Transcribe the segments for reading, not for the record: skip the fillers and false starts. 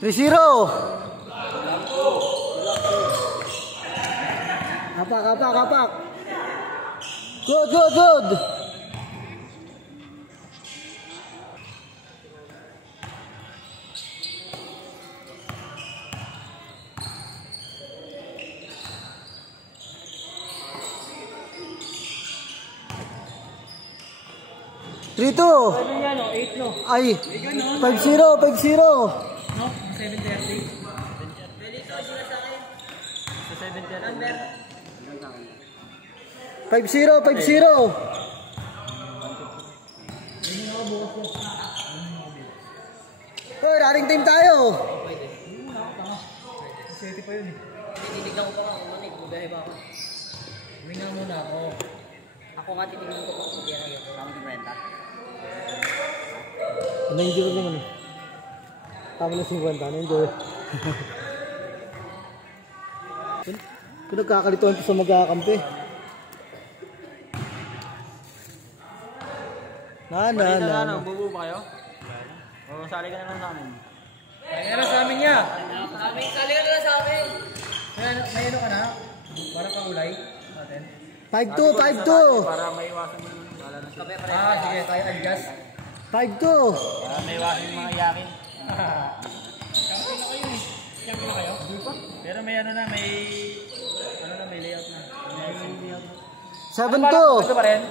3-0. Kapak. Good. 3-2. Ay, 5-0. 7:30. 5-0. Hoy, running team tayo. Seti pa yun eh. Titignan ko pa nga kung manig. Bugahe ba ako? Huminga muna ako. Ako nga titignan ko pa kung bugahe ako. Tama ng renta. Na-enjoy naman eh. Tama na 50. Na-enjoy. Kung nagkakalituan ito sa magkakampi. Na. Bubu pa kayo? O, sali ka na lang sa amin. Sali ka na sa amin niya. Sali ka na sa amin. May ano ka na? Para pakulay natin. 5-2. Para maiwasan mo yung wala na siya. Sige, tayo adjust. 5-2. Para maiwasan yung mga yakin. Champion na kayo? Pero may ano na, may layout na. 7-2. Buto pa rin?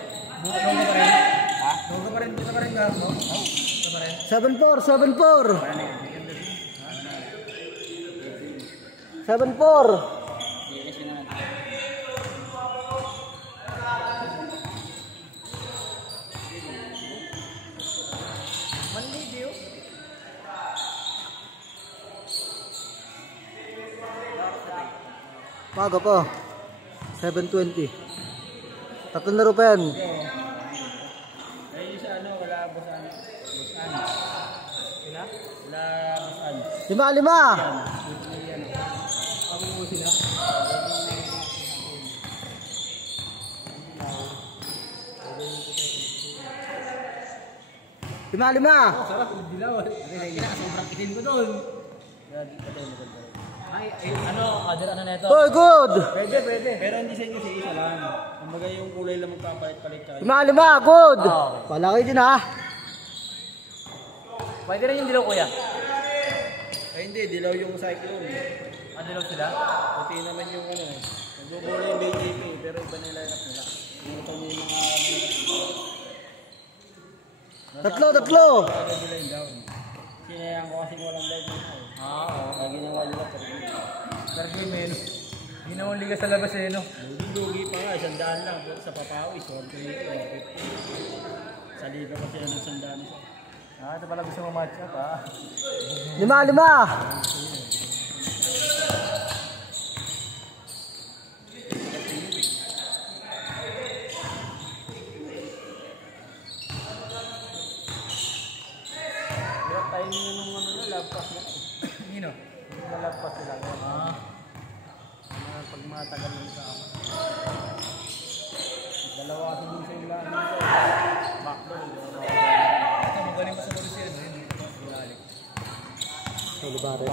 Ha? Buto pa rin ka? No? Buto pa rin? 7-4. 7-4. Maga pa. 7:20. Tatlong laro pa yan. Ay, sa ano, wala busan. Sila? Wala busan. 5-5. Ako mo sila. 5-5. Sarap, dilawan. Sobrang kitin ko doon. Ay, ano na ito? Oh, good. Pwede. Pero hindi sa inyo si isa lang. Kumbaga yung kulay lang magpapalit-palit. 5-5. Good. Okay. Wala kayo din ha. Pwede rin yung dilaw, kuya? Ay, hindi. Dilaw yung cyclone. Dilaw sila? Puti naman yung ano eh. Nagbubulo yung BJP, pero iba nila yung nila. Ito niyo yung mga... Tatlo. Nila yung down. Sinayang ko kasi walang light nila eh. Oo. Ginawa nila pero men. Ginawang liga sa labas eh, no? Lugi pa nga, 100 lang. Pero sa papawis, 120. Sa liga pa sila ng 100. Ito pala gusto mo match up, ha? 5-5. Hirap timing yun ng ano na, lagpas na. Nino? Malagpas sila. Pag matagal lang sa ako. Dalawa kasi dun sa ilan. Backdoor. Ito, magaling pa sa Borussia. Olivares.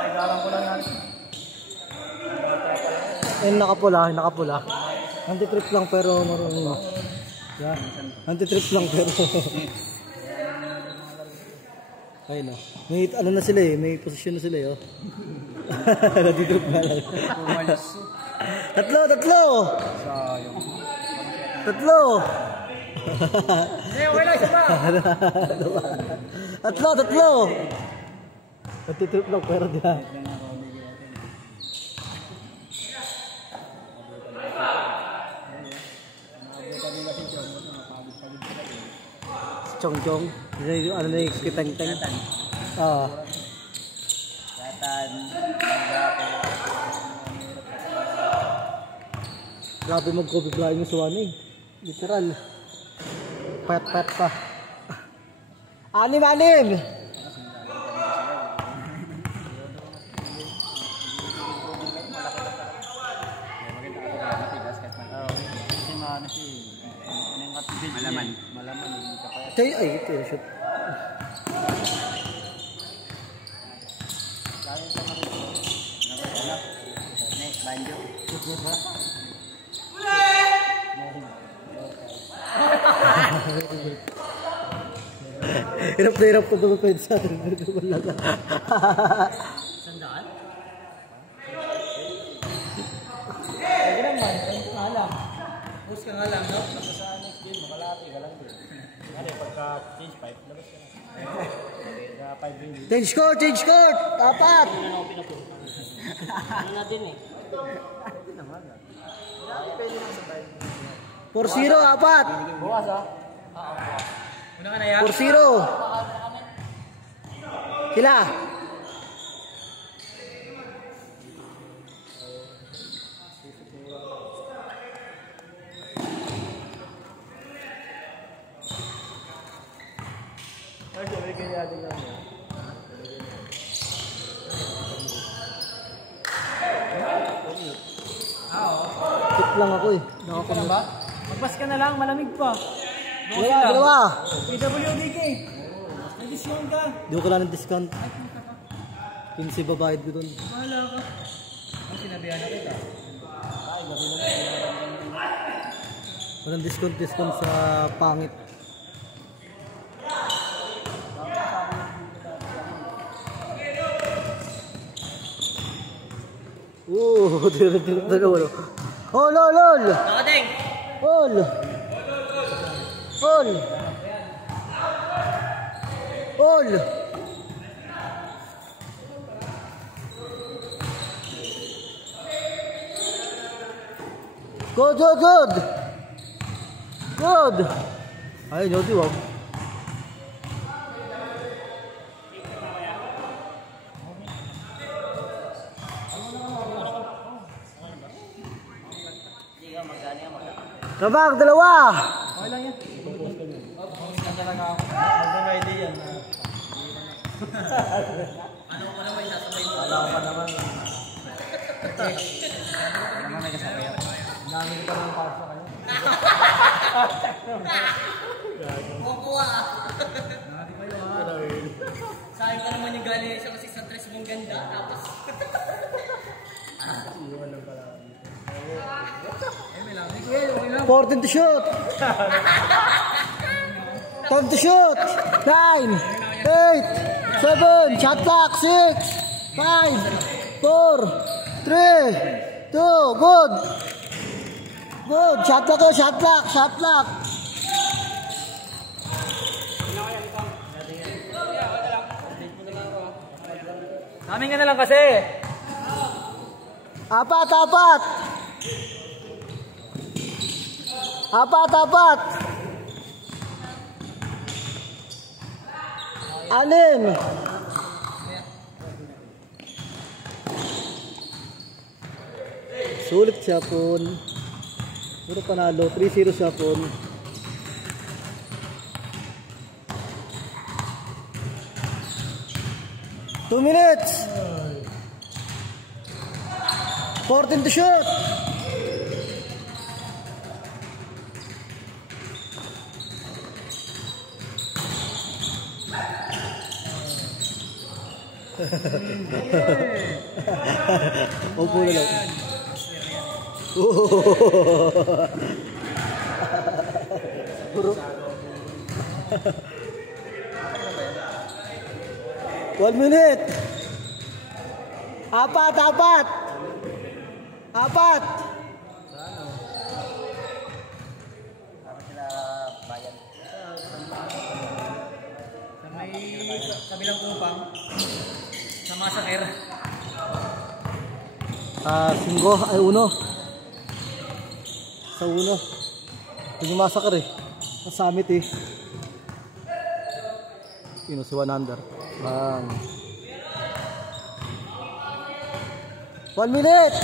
Ay, garang ko lang natin. Nakapula. Anti-trip lang pero marunong. Yeah. Anti-trip lang pero. Ayun na. May ano na sila eh, may posisyon na sila eh. Oh. Natitrip na lang. Tatlo. Okay lang, isa pa. Tatlo. Natitrip lang pero di na. Chong. Ano na yung kiteng-teng? Oo. Yatan. Grabe mag-coffee flying yung suwan eh. Literal. Pet pa. Anim. Malaman. Ay, ito yung shoot. Banjo. Hirap na hirap ko dumapedsa. Wala ka. Sandaan? Pwede naman, pwede nga lang. Push ka nga lang, no? Tapos sa next game, makalaki ka lang din. Kasi pagka change pipe, labas ka na. Pagka 5 minutes. Change court! Change court! Apat! Hindi na ako pinapuro. Ano na din eh. Hindi naman ah. Pwede naman sa 5. 4-0, apat! Bukas ah. Oo. Una ka na yan? 4-0! Sila! Ay, sabi kaya din lang yan. Tip lang ako eh. Ka na ba? Magpas ka na lang, malamig pa. Dalawa! PWDK. May discount ka. Di ko lang ng discount. 15 babayad ko dun. Bahala ka. Ang sinabihan na kita. Ay, gabi mo na. Walang discount sa pangit. Direct dalawa. Ol! Nakating! Ol! Good! Ay, no, di wag. Tabak, dalawa! Okay lang yan. Ang talaga ako. Mag-may idea yan. Ano ko naman sasabay mo? Alam ko pa naman. Naman may kasabay ako. Dami ko pa naman para sa kayo. Kukuha ah. Sayang ka naman yung galing sa kasi sa dress mong ganda. Tapos... Iwan lang pala. 14 to shoot! Time to shoot! 9, 8, 7, shot clock, 6, 5, 4, 3, 2, good! Good! Shot clock! Namin ka na lang kasi. Apat! Anim! Sulit siya po. Puro panalo. 3-0 siya po. Two minutes! 14 to shoot! Opo na lang. Puro. 1 minute. Apat. Dapat sila bayan. Sa may kabilang kupang. Sa Massacre. 5 ay 1. Sa 1. Yung Massacre eh. Sa Summit eh. Yun si 100. Bang. 1 minute.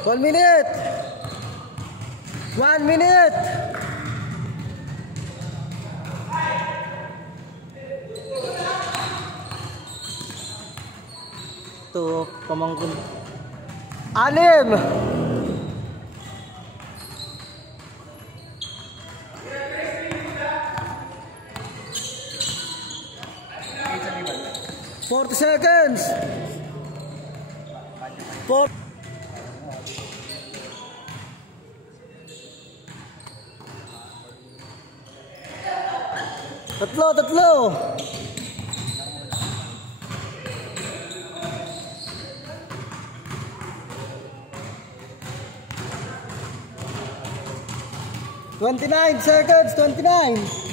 1 minute. 1 minute. Ito, pamangkin. 6. 40 seconds. 4. Tatlo. 29 seconds. 29.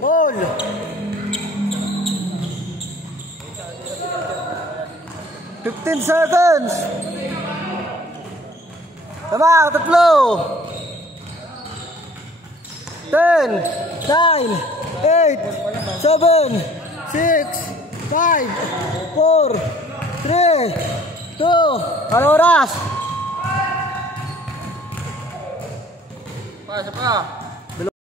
Ball. 15 seconds. Tama, tatlo. 10, 9, 8, 7, 6, 5, 4, 3, 2. Ano oras? Pa, isa pa.